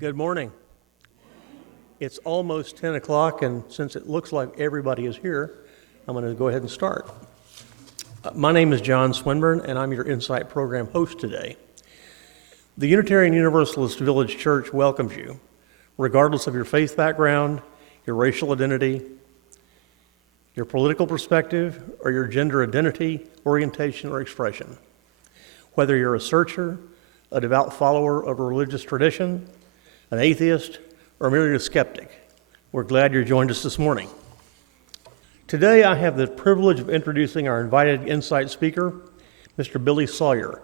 Good morning. It's almost 10 o'clock, and since it looks like everybody is here, I'm going to go ahead and start. My name is John Swinburne, and I'm your Insight Program host today. The Unitarian Universalist Village Church welcomes you, regardless of your faith background, your racial identity, your political perspective, or your gender identity, orientation, or expression. Whether you're a searcher, a devout follower of a religious tradition, an atheist, or merely a skeptic, we're glad you joined us this morning. Today I have the privilege of introducing our invited Insight speaker, Mr. Billy Sawyer.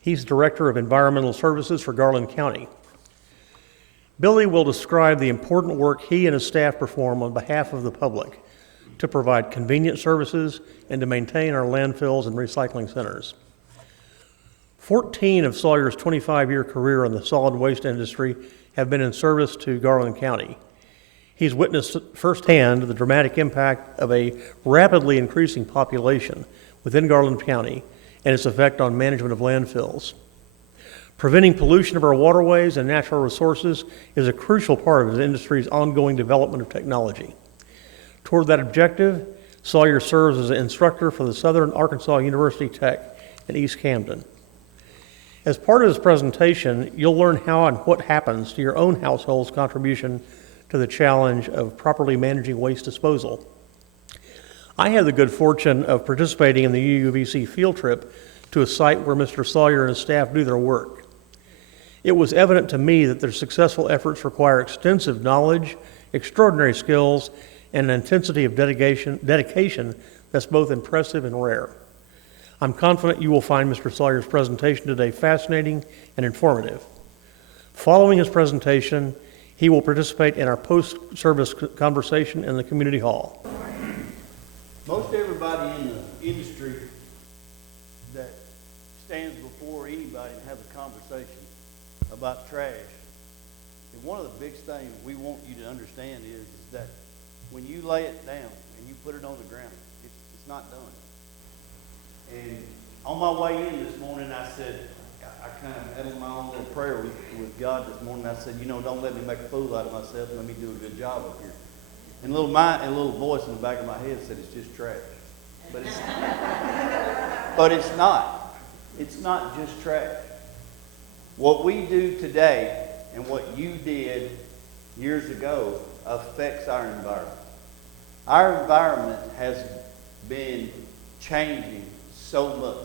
He's Director of Environmental Services for Garland County. Billy will describe the important work he and his staff perform on behalf of the public to provide convenient services and to maintain our landfills and recycling centers. 14 of Sawyer's 25-year career in the solid waste industry have been in service to Garland County. He's witnessed firsthand the dramatic impact of a rapidly increasing population within Garland County and its effect on management of landfills. Preventing pollution of our waterways and natural resources is a crucial part of the industry's ongoing development of technology. Toward that objective, Sawyer serves as an instructor for the Southern Arkansas University Tech in East Camden. As part of this presentation, you'll learn how and what happens to your own household's contribution to the challenge of properly managing waste disposal. I had the good fortune of participating in the UUVC field trip to a site where Mr. Sawyer and his staff do their work. It was evident to me that their successful efforts require extensive knowledge, extraordinary skills, and an intensity of dedication that's both impressive and rare. I'm confident you will find Mr. Sawyer's presentation today fascinating and informative. Following his presentation, he will participate in our post-service conversation in the community hall. Most everybody in the industry that stands before anybody and has a conversation about trash, and one of the biggest things we want you to understand is that when you lay it down and you put it on the ground, it's not done. And on my way in this morning, I said, I kind of had my own little prayer with God this morning. I said, don't let me make a fool out of myself and let me do a good job up here. And a little voice in the back of my head said, it's just trash. But it's not. It's not just trash. What we do today and what you did years ago affects our environment. Our environment has been changing so much.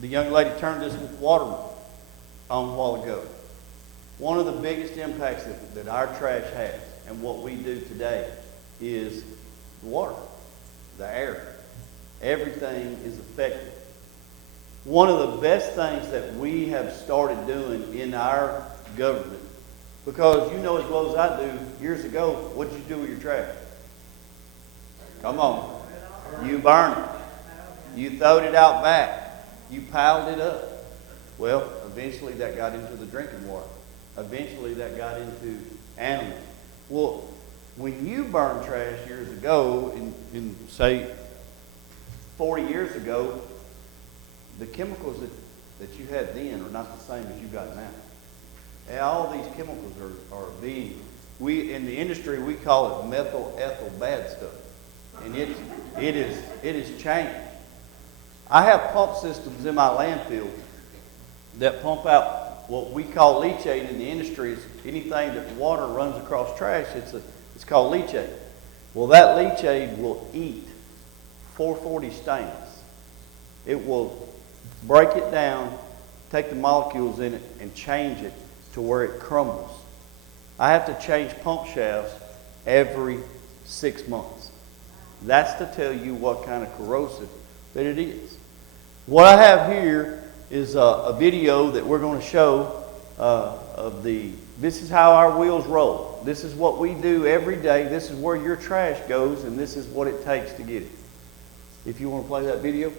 The young lady turned this water on a while ago. One of the biggest impacts that our trash has and what we do today is the water, the air. Everything is affected. One of the best things that we have started doing in our government, because you know as well as I do, years ago, what did you do with your trash? Come on. You burned it. You throwed it out back. You piled it up. Well, eventually that got into the drinking water. Eventually that got into animals. Well, when you burned trash years ago, in say 40 years ago, the chemicals that you had then are not the same as you got now. And all these chemicals are being, in the industry we call it methyl ethyl bad stuff. And it is changed. I have pump systems in my landfill that pump out what we call leachate in the industry. Is anything that water runs across trash, it's called leachate. Well, that leachate will eat 440 stains. It will break it down, take the molecules in it, and change it to where it crumbles. I have to change pump shafts every 6 months. That's to tell you what kind of corrosive that it is. What I have here is a video that we're going to show this is how our wheels roll. This is what we do every day. This is where your trash goes, and this is what it takes to get it. If you want to play that video.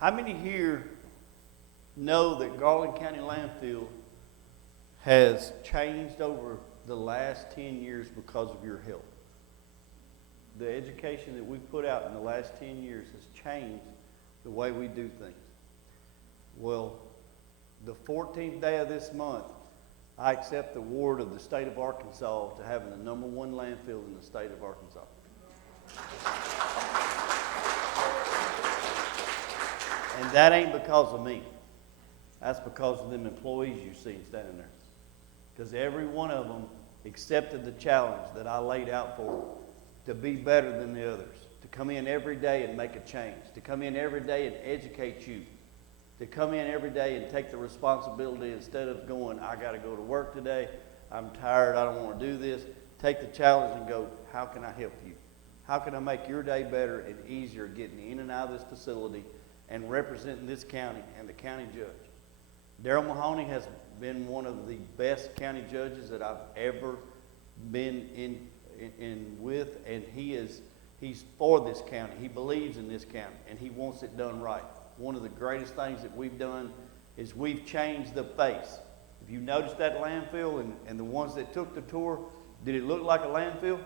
How many here know that Garland County Landfill has changed over the last 10 years because of your help? The education that we've put out in the last 10 years has changed the way we do things. Well, the 14th day of this month, I accept the award of the state of Arkansas to having the #1 landfill in the state of Arkansas. And that ain't because of me. That's because of them employees you see standing there. Because every one of them accepted the challenge that I laid out for them to be better than the others, to come in every day and make a change, to come in every day and educate you, to come in every day and take the responsibility instead of going, I got to go to work today, I'm tired, I don't want to do this. Take the challenge and go, how can I help you? How can I make your day better and easier getting in and out of this facility and representing this county and the county judge? Darryl Mahoney has been one of the best county judges that I've ever been in with, and he's for this county. He believes in this county, and he wants it done right. One of the greatest things that we've done is we've changed the face. If you noticed that landfill and the ones that took the tour, did it look like a landfill?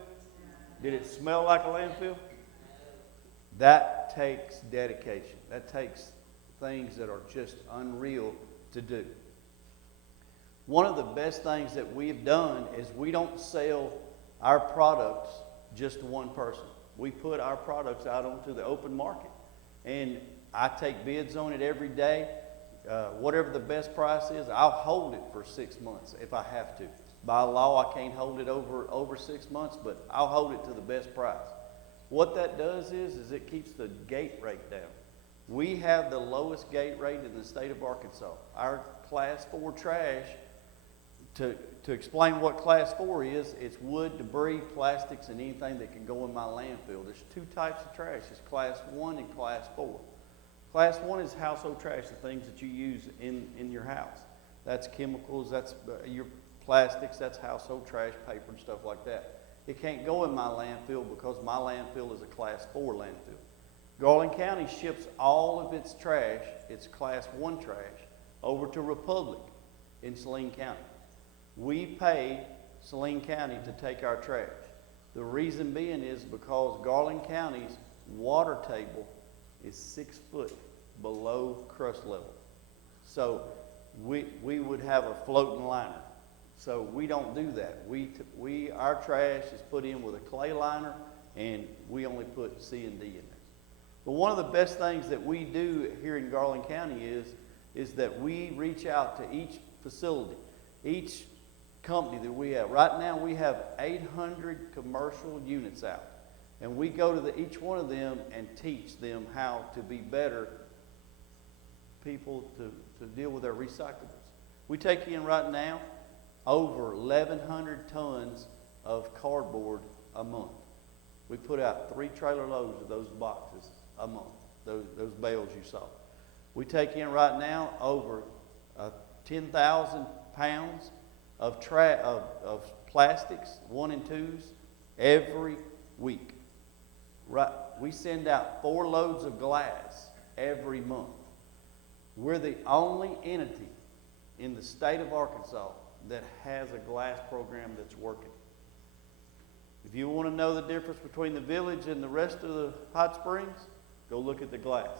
Did it smell like a landfill? That takes dedication. That takes things that are just unreal to do. One of the best things that we've done is we don't sell our products just to one person. We put our products out onto the open market. And I take bids on it every day. Whatever the best price is, I'll hold it for 6 months if I have to. By law, I can't hold it over 6 months, but I'll hold it to the best price. What that does is it keeps the gate rate down. We have the lowest gate rate in the state of Arkansas. Our Class 4 trash, to explain what Class 4 is, it's wood, debris, plastics, and anything that can go in my landfill. There's two types of trash. It's Class 1 and Class 4. Class 1 is household trash, the things that you use in your house. That's chemicals, that's your plastics, that's household trash, paper, and stuff like that. It can't go in my landfill because my landfill is a Class 4 landfill. Garland County ships all of its trash, its Class 1 trash, over to Republic in Saline County. We pay Saline County to take our trash. The reason being is because Garland County's water table is 6 foot below crust level. So we would have a floating liner. So we don't do that. Our trash is put in with a clay liner, and we only put C and D in there. But one of the best things that we do here in Garland County is that we reach out to each facility, each company that we have. Right now we have 800 commercial units out. And we go to each one of them and teach them how to be better people to deal with their recyclables. We take in right now over 1,100 tons of cardboard a month. We put out 3 trailer loads of those boxes a month, those bales you saw. We take in right now over 10,000 pounds of plastics, 1 and 2s, every week. Right, we send out 4 loads of glass every month. We're the only entity in the state of Arkansas that has a glass program that's working. If you want to know the difference between the village and the rest of the hot springs, go look at the glass.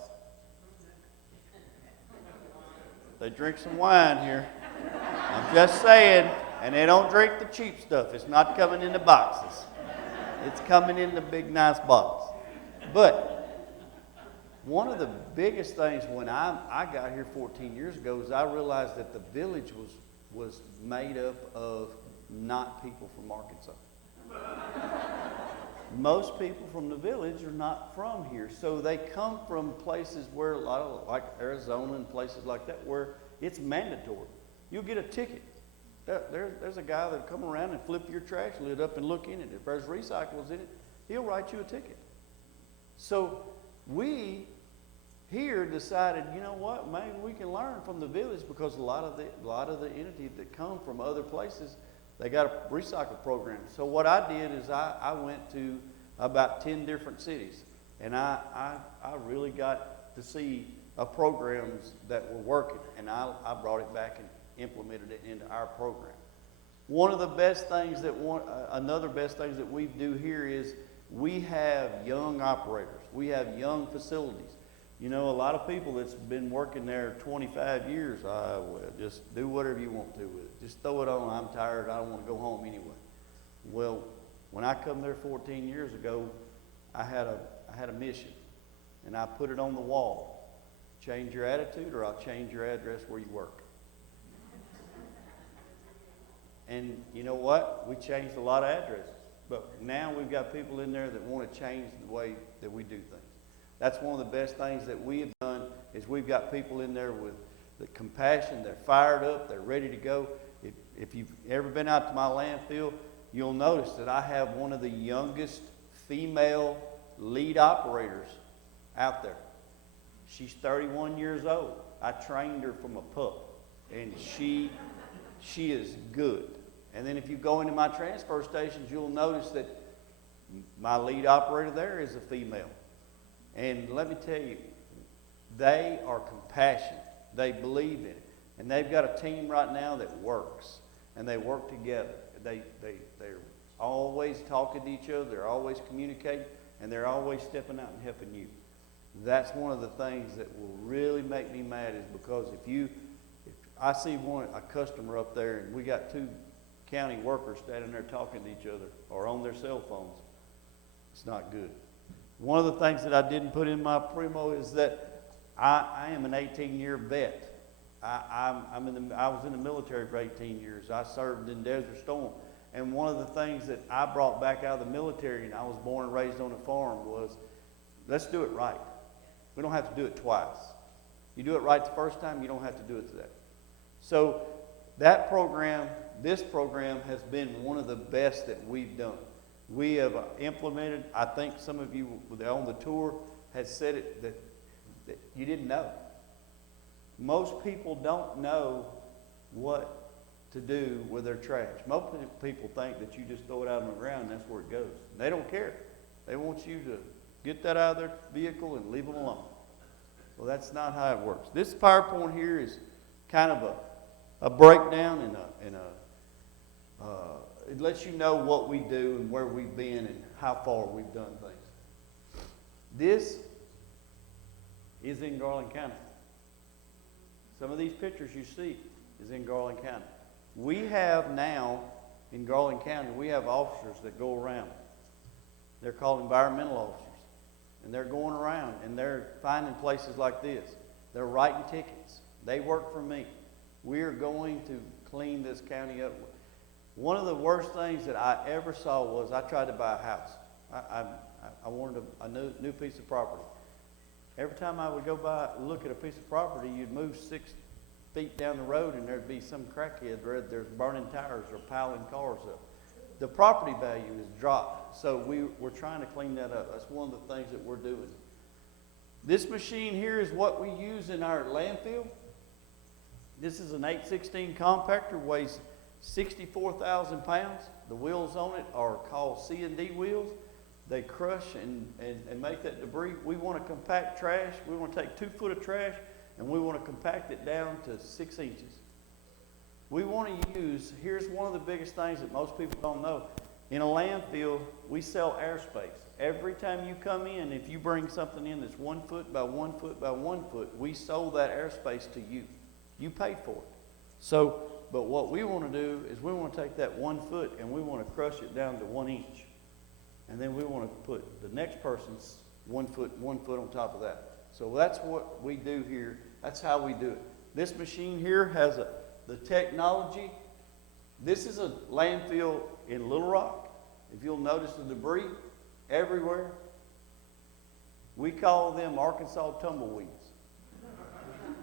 They drink some wine here. I'm just saying, and they don't drink the cheap stuff. It's not coming in the boxes. It's coming in the big, nice box. But one of the biggest things when I got here 14 years ago is I realized that the village was made up of not people from Arkansas. Most people from the village are not from here. So they come from places where, like Arizona and places like that, where it's mandatory. You'll get a ticket. There's a guy that'll come around and flip your trash lid up and look in it. If there's recyclables in it, he'll write you a ticket. So we here decided, you know what, maybe we can learn from the village, because a lot of the entities that come from other places, they got a recycle program. So what I did is I went to about 10 different cities, and I really got to see of programs that were working, and I brought it back and implemented it into our program. One of the best things another best things that we do here is we have young operators. We have young facilities. You know, a lot of people that's been working there 25 years, well, just do whatever you want to with it. Just throw it on. I'm tired. I don't want to go home anyway. Well, when I come there 14 years ago, I had a mission, and I put it on the wall. Change your attitude, or I'll change your address where you work. And you know what? We changed a lot of addresses. But now we've got people in there that want to change the way that we do things. That's one of the best things that we have done is we've got people in there with the compassion. They're fired up. They're ready to go. If you've ever been out to my landfill, you'll notice that I have one of the youngest female lead operators out there. She's 31 years old. I trained her from a pup, and she is good. And then if you go into my transfer stations, you'll notice that my lead operator there is a female. And let me tell you, they are compassionate. They believe in it. And they've got a team right now that works. And they work together. They're always talking to each other. They're always communicating. And they're always stepping out and helping you. That's one of the things that will really make me mad is because if I see a customer up there and we got two county workers standing there talking to each other or on their cell phones, it's not good. One of the things that I didn't put in my primo is that I am an 18-year vet. I was in the military for 18 years. I served in Desert Storm. And one of the things that I brought back out of the military, and I was born and raised on a farm, was let's do it right. We don't have to do it twice. You do it right the first time, you don't have to do it to that. So this program has been one of the best that we've done. We have implemented, I think some of you on the tour had said it, that you didn't know. Most people don't know what to do with their trash. Most people think that you just throw it out on the ground and that's where it goes. They don't care. They want you to get that out of their vehicle and leave them alone. Well, that's not how it works. This PowerPoint here is kind of a breakdown and it lets you know what we do and where we've been and how far we've done things. This is in Garland County. Some of these pictures you see is in Garland County. We have now, in Garland County, we have officers that go around. They're called environmental officers. And they're going around and they're finding places like this. They're writing tickets. They work for me. We are going to clean this county up. One of the worst things that I ever saw was I tried to buy a house. I wanted a new piece of property. Every time I would go by, look at a piece of property, you'd move 6 feet down the road and there'd be some crackhead there's burning tires or piling cars up. The property value is dropped. So we're trying to clean that up. That's one of the things that we're doing. This machine here is what we use in our landfill. This is an 816 compactor, weighs 64,000 pounds. The wheels on it are called C&D wheels. They crush and make that debris. We want to compact trash. We want to take 2 foot of trash and we want to compact it down to 6 inches. We want to use, here's one of the biggest things that most people don't know. In a landfill, we sell airspace. Every time you come in, if you bring something in that's 1 foot by 1 foot by 1 foot, we sold that airspace to you. You paid for it. So, but what we want to do is we want to take that 1 foot and we want to crush it down to 1 inch. And then we want to put the next person's 1 foot on top of that. So that's what we do here. That's how we do it. This machine here has the technology. This is a landfill in Little Rock. If you'll notice the debris everywhere, we call them Arkansas tumbleweeds.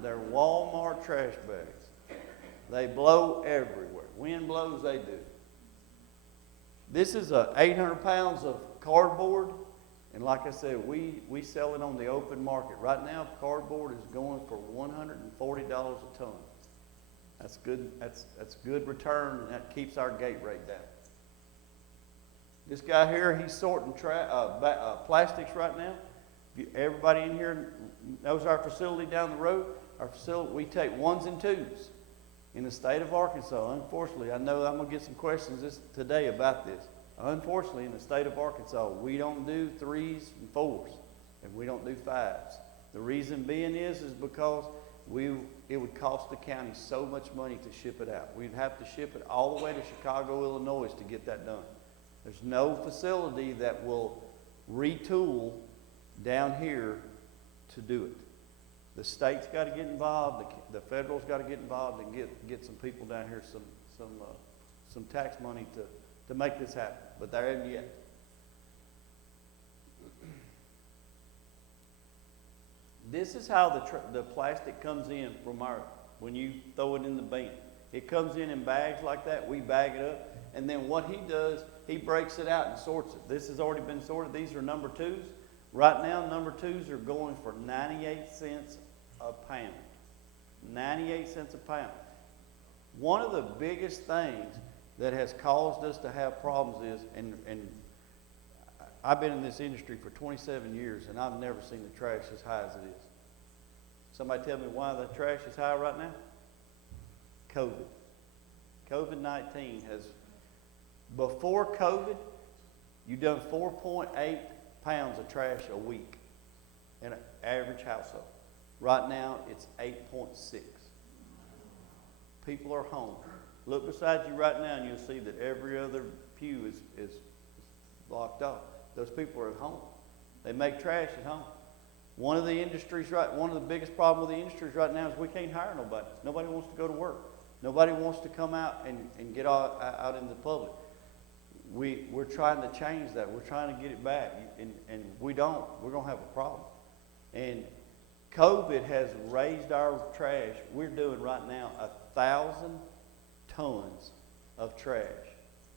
They're Walmart trash bags. They blow everywhere. Wind blows, they do. This is 800 pounds of cardboard. And like I said, we sell it on the open market. Right now, cardboard is going for $140 a ton. That's good. That's good return, and that keeps our gate rate down. This guy here, he's sorting plastics right now. If Everybody in here knows our facility down the road. Our facility, we take 1s and 2s. In the state of Arkansas, unfortunately, I know I'm going to get some questions today about this. Unfortunately, in the state of Arkansas, we don't do 3s and 4s, and we don't do 5s. The reason being is because it would cost the county so much money to ship it out. We'd have to ship it all the way to Chicago, Illinois to get that done. There's no facility that will retool down here to do it. The state's got to get involved. The federal's got to get involved and get some people down here some tax money to make this happen. But there isn't yet. This is how the plastic comes in from when you throw it in the bin. It comes in bags like that. We bag it up. And then what he does, he breaks it out and sorts it. This has already been sorted. These are number 2s. Right now, number 2s are going for 98 cents a pound. 98 cents a pound. One of the biggest things that has caused us to have problems is, and I've been in this industry for 27 years, and I've never seen the trash as high as it is. Somebody tell me why the trash is high right now? COVID. COVID-19 has, before COVID, you done 4.8 pounds of trash a week in an average household. Right now, it's 8.6. People are home. Look beside you right now and you'll see that every other pew is blocked off. Those people are at home. They make trash at home. One of the biggest problems with the industries right now is we can't hire nobody. Nobody wants to go to work. Nobody wants to come out and get out in the public. We're trying to change that. We're trying to get it back. And we don't. We're going to have a problem. And COVID has raised our trash. We're doing right now 1,000 tons of trash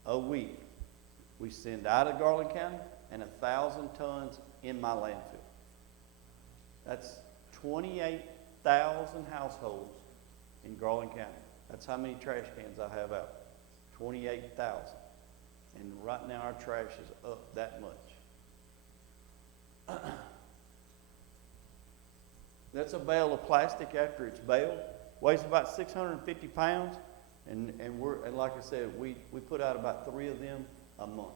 a week. We send out of Garland County and 1,000 tons in my landfill. That's 28,000 households in Garland County. That's how many trash cans I have out. 28,000. And right now our trash is up that much. That's a bale of plastic after it's baled. Weighs about 650 pounds. And like I said, we put out about 3 of them a month.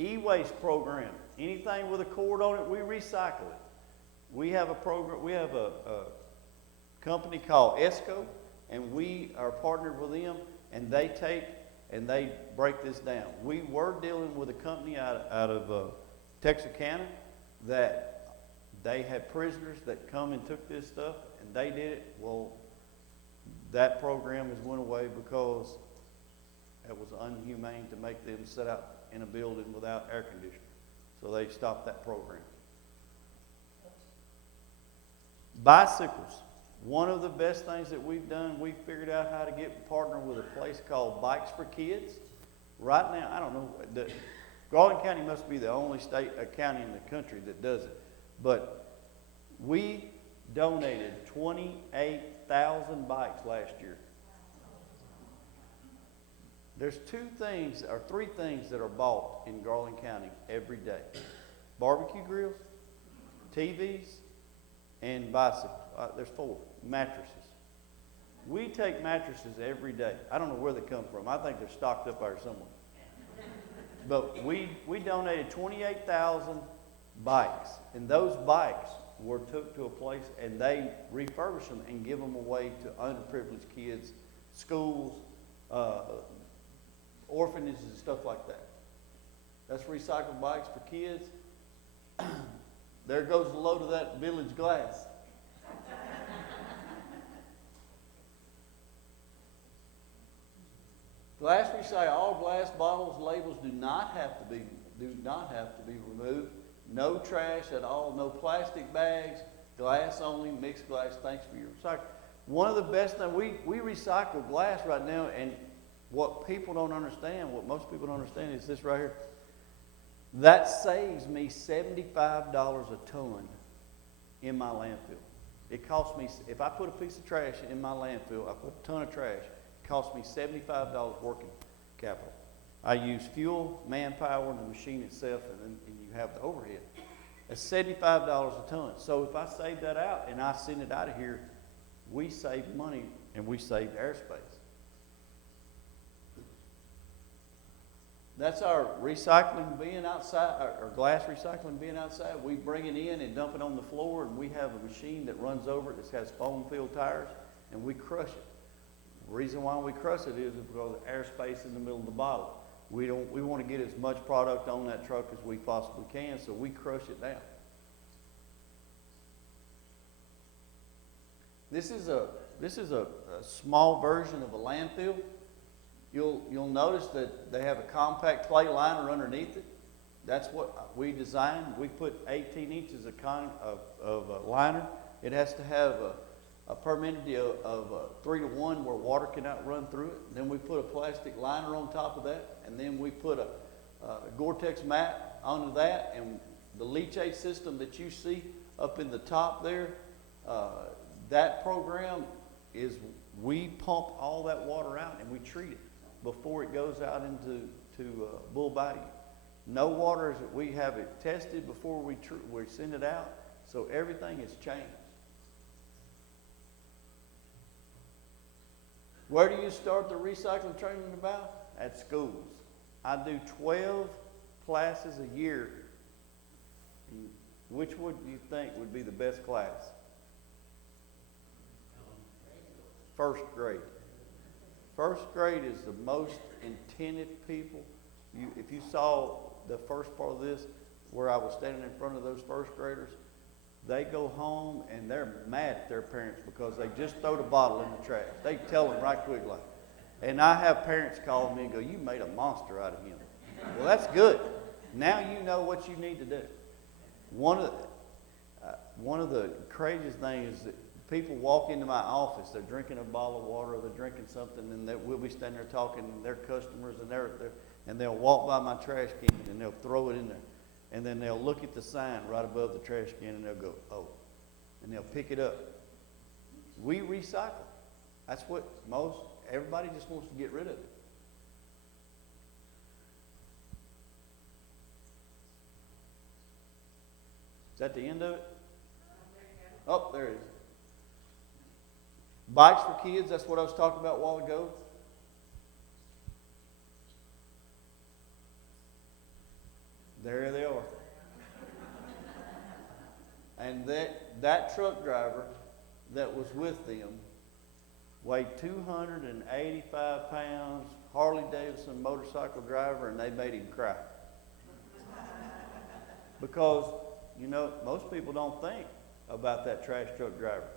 E-waste program. Anything with a cord on it, we recycle it. We have a program. We have a company called ESCO, and we are partnered with them, and they take and they break this down. We were dealing with a company out of Texarkana that they had prisoners that come and took this stuff, and they did it. Well, that program has went away because it was unhumane to make them sit out in a building without air conditioning. So they stopped that program. Bicycles. One of the best things that we've done, we figured out how to partner with a place called Bikes for Kids. Right now, I don't know, Garland County must be the only county in the country that does it. But we donated 28,000 bikes last year. There's 3 things that are bought in Garland County every day. Barbecue grills, TVs, and bicycles. There's 4. Mattresses. We take mattresses every day. I don't know where they come from. I think they're stocked up there somewhere. But we donated 28,000 bikes. And those bikes were took to a place and they refurbish them and give them away to underprivileged kids, schools, orphanages and stuff like that. That's recycled bikes for kids. There goes the load of that Village glass. Glass recycle. All glass bottles, labels do not have to be removed. No trash at all. No plastic bags. Glass only. Mixed glass. Thanks for your recycle. One of the best things we recycle glass right now, and what people don't understand, what most people don't understand, is this right here. That saves me $75 a ton in my landfill. It costs me, if I put a piece of trash in my landfill, I put a ton of trash, it costs me $75 working capital. I use fuel, manpower, and the machine itself, and you have the overhead. It's $75 a ton. So if I save that out and I send it out of here, we save money and we save airspace. That's our recycling bin outside, our glass recycling bin outside. We bring it in and dump it on the floor, and we have a machine that runs over it that has foam-filled tires, and we crush it. The reason why we crush it is because of the airspace in the middle of the bottle. We want to get as much product on that truck as we possibly can, so we crush it down. This is a small version of a landfill. You'll notice that they have a compact clay liner underneath it. That's what we designed. We put 18 inches of liner. It has to have a permeability of 3 to 1 where water cannot run through it. Then we put a plastic liner on top of that, and then we put a Gore-Tex mat onto that, and the leachate system that you see up in the top there, that program is we pump all that water out and we treat it before it goes out into Bull Bayou. No water is we have it tested before we send it out, so everything is changed. Where do you start the recycling training about? At schools. I do 12 classes a year. Which would you think would be the best class? First grade. First grade is the most intended people. If you saw the first part of this, where I was standing in front of those first graders, they go home and they're mad at their parents because they just throw the bottle in the trash. They tell them right quick like. And I have parents call me and go, "You made a monster out of him." Well, that's good. Now you know what you need to do. One of the craziest things is that people walk into my office, they're drinking a bottle of water or they're drinking something, and we'll be standing there talking, and they're customers, and they'll walk by my trash can and they'll throw it in there. And then they'll look at the sign right above the trash can and they'll go, "Oh," and they'll pick it up. We recycle. That's what everybody just wants to get rid of it. Is that the end of it? Oh, there it is. Bikes for kids, that's what I was talking about a while ago. There they are. And that truck driver that was with them weighed 285 pounds, Harley Davidson motorcycle driver, and they made him cry. Because, most people don't think about that trash truck driver.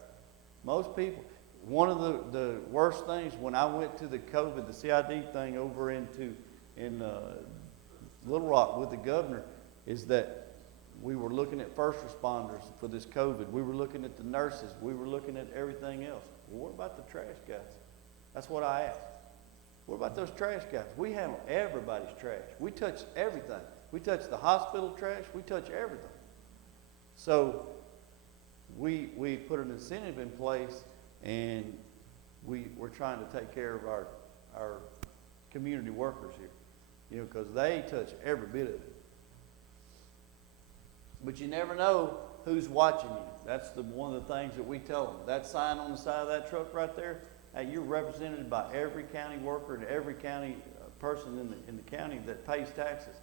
Most people, one of the worst things when I went to the COVID, the CID thing over in Little Rock with the governor, is that we were looking at first responders for this COVID. We were looking at the nurses. We were looking at everything else. Well, what about the trash guys? That's what I asked. What about those trash guys? We handle everybody's trash. We touch everything. We touch the hospital trash. We touch everything. So we put an incentive in place, and we're trying to take care of our community workers here, because they touch every bit of it. But you never know who's watching you. That's one of the things that we tell them. That sign on the side of that truck right there, hey, you're represented by every county worker and every county person in the county that pays taxes.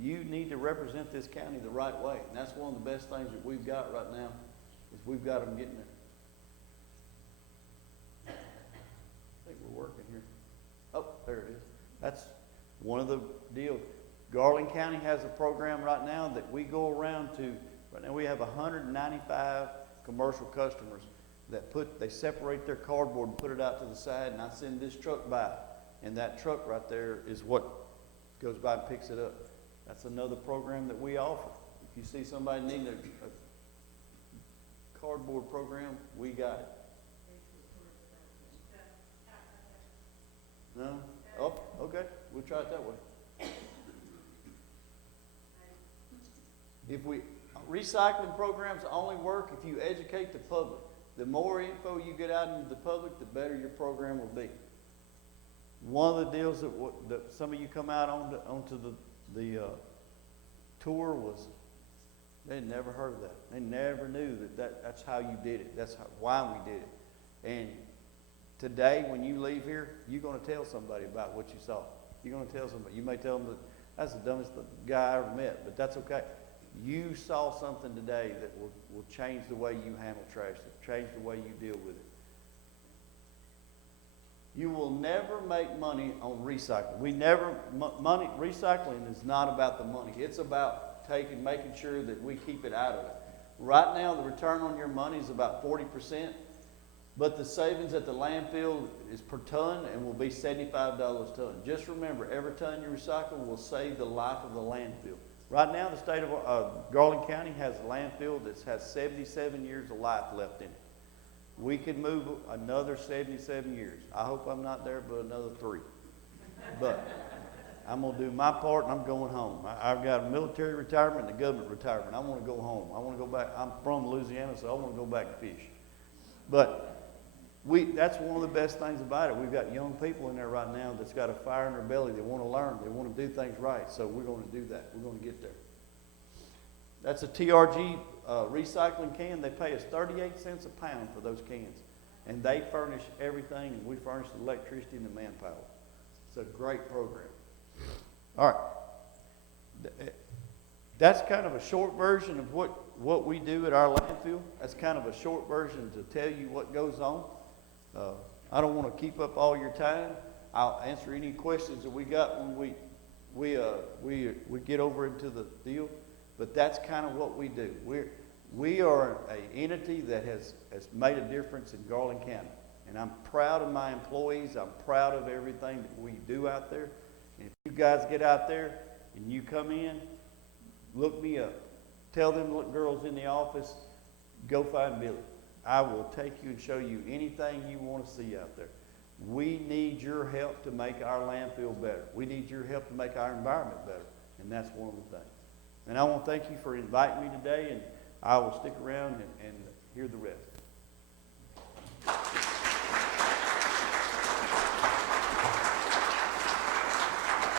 You need to represent this county the right way. And that's one of the best things that we've got right now, is we've got them getting there. I think we're working here. Oh, there it is. That's one of the deals. Garland County has a program right now that we go around to. Right now we have 195 commercial customers that they separate their cardboard and put it out to the side, and I send this truck by, and that truck right there is what goes by and picks it up. That's another program that we offer. If you see somebody needing a cardboard program, we got it. No? Oh, okay. We'll try it that way. Recycling programs only work if you educate the public. The more info you get out into the public, the better your program will be. One of the deals that some of you come out onto the tour was they never heard of that. They never knew that's how you did it. That's why we did it. And today, when you leave here, you're going to tell somebody about what you saw. You're going to tell somebody. You may tell them that that's the dumbest guy I ever met, but that's okay. You saw something today that will change the way you handle trash, change the way you deal with it. You will never make money on recycling. Recycling is not about the money. It's about making sure that we keep it out of it. Right now, the return on your money is about 40%, but the savings at the landfill is per ton and will be $75 a ton. Just remember, every ton you recycle will save the life of the landfill. Right now, the state of Garland County has a landfill that has 77 years of life left in it. We could move another 77 years. I hope I'm not there, but another 3. But I'm going to do my part, and I'm going home. I've got a military retirement and a government retirement. I want to go home. I want to go back. I'm from Louisiana, so I want to go back and fish. But that's one of the best things about it. We've got young people in there right now that's got a fire in their belly. They want to learn. They want to do things right. So we're going to do that. We're going to get there. That's a TRG recycling can. They pay us 38 cents a pound for those cans. And they furnish everything, and we furnish the electricity and the manpower. It's a great program. All right. That's kind of a short version of what we do at our landfill. That's kind of a short version to tell you what goes on. I don't want to keep up all your time. I'll answer any questions that we got when we get over into the deal. But that's kind of what we do. We are an entity that has made a difference in Garland County. And I'm proud of my employees. I'm proud of everything that we do out there. And if you guys get out there and you come in, look me up. Tell them girls in the office, go find Billy. I will take you and show you anything you want to see out there. We need your help to make our landfill better. We need your help to make our environment better. And that's one of the things. And I want to thank you for inviting me today, and I will stick around and